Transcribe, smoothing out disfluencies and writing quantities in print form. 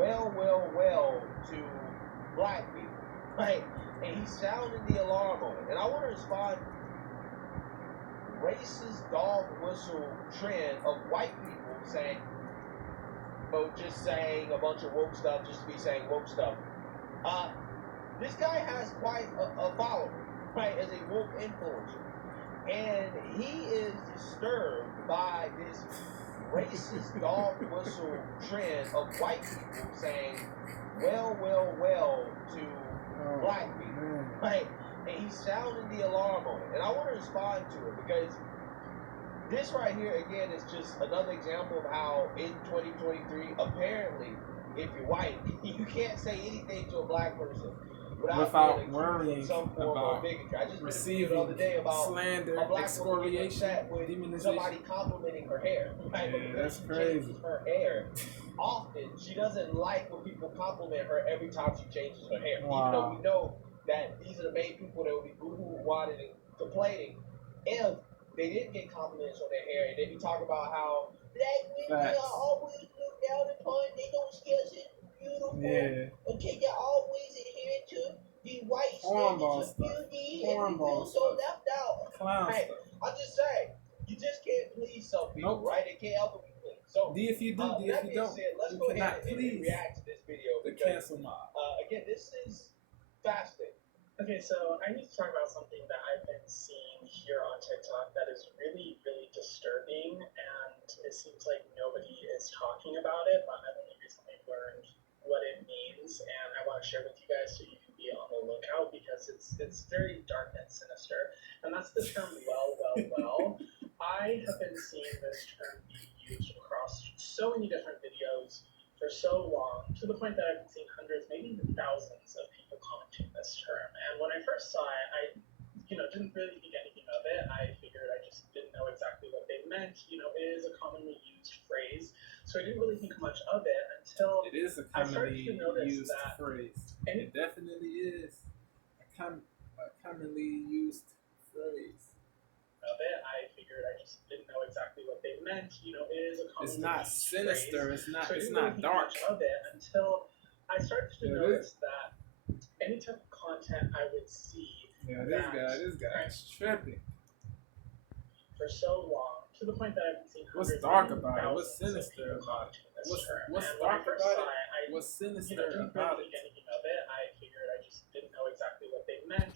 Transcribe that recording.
well to black people, right? And he sounded the alarm on it. And I want to respond racist dog whistle trend of white people saying, oh, just saying a bunch of woke stuff just to be saying woke stuff. This guy has quite a following, right, as a woke influencer. And he is disturbed by this racist dog whistle trend of white people saying, well to black people, right? And he sounded the alarm on it. And I want to respond to it because this right here, again, is just another example of how in 2023, apparently, if you're white, you can't say anything to a black person without worrying some form of bigotry. I just received the other day about slander, a black excoriation, with somebody complimenting her hair. Right? Yeah, that's crazy. Her hair often. She doesn't like when people compliment her every time she changes her hair. Wow. Even though we know that these are the main people that will be boo-hoo, whining, and complaining if they didn't get compliments on their hair, and then you talk about how black women are always looked down upon, they don't scare us beautiful. Yeah. Okay, you're always adhering to the white standards of beauty, and you feel so left out. Right. I'm just saying, you just can't please some people, right? They can't help it. So, if you do, if you don't, let's go ahead and react to this video. The cancel mob. Again, this is fasting. Okay, so I need to talk about something that I've been seeing here on TikTok that is really, really disturbing, and it seems like nobody is talking about it, but I've only recently learned what it means, and I want to share with you guys so you can be on the lookout because it's very dark and sinister, and that's the term well. I have been seeing this term be used across so many different videos for so long, to the point that I've been seeing hundreds, maybe even thousands of people commenting this term. And when I first saw it, I didn't really think anything of it. I figured I just didn't know exactly what they meant. It is a commonly used phrase, so I didn't really think much of it until it is a commonly used phrase. It definitely is a commonly used phrase. Of it, I figured I just didn't know exactly what they meant. It is a commonly It's not sinister. Phrase, It's not dark. Of it until I started to notice that any type of content I would see. Yeah, this guy's tripping. For so long, to the point that I've been seeing what's dark about it? What's sinister about it? What's dark about it? What's sinister about it? Anything of it, I figured I just didn't know exactly what they meant.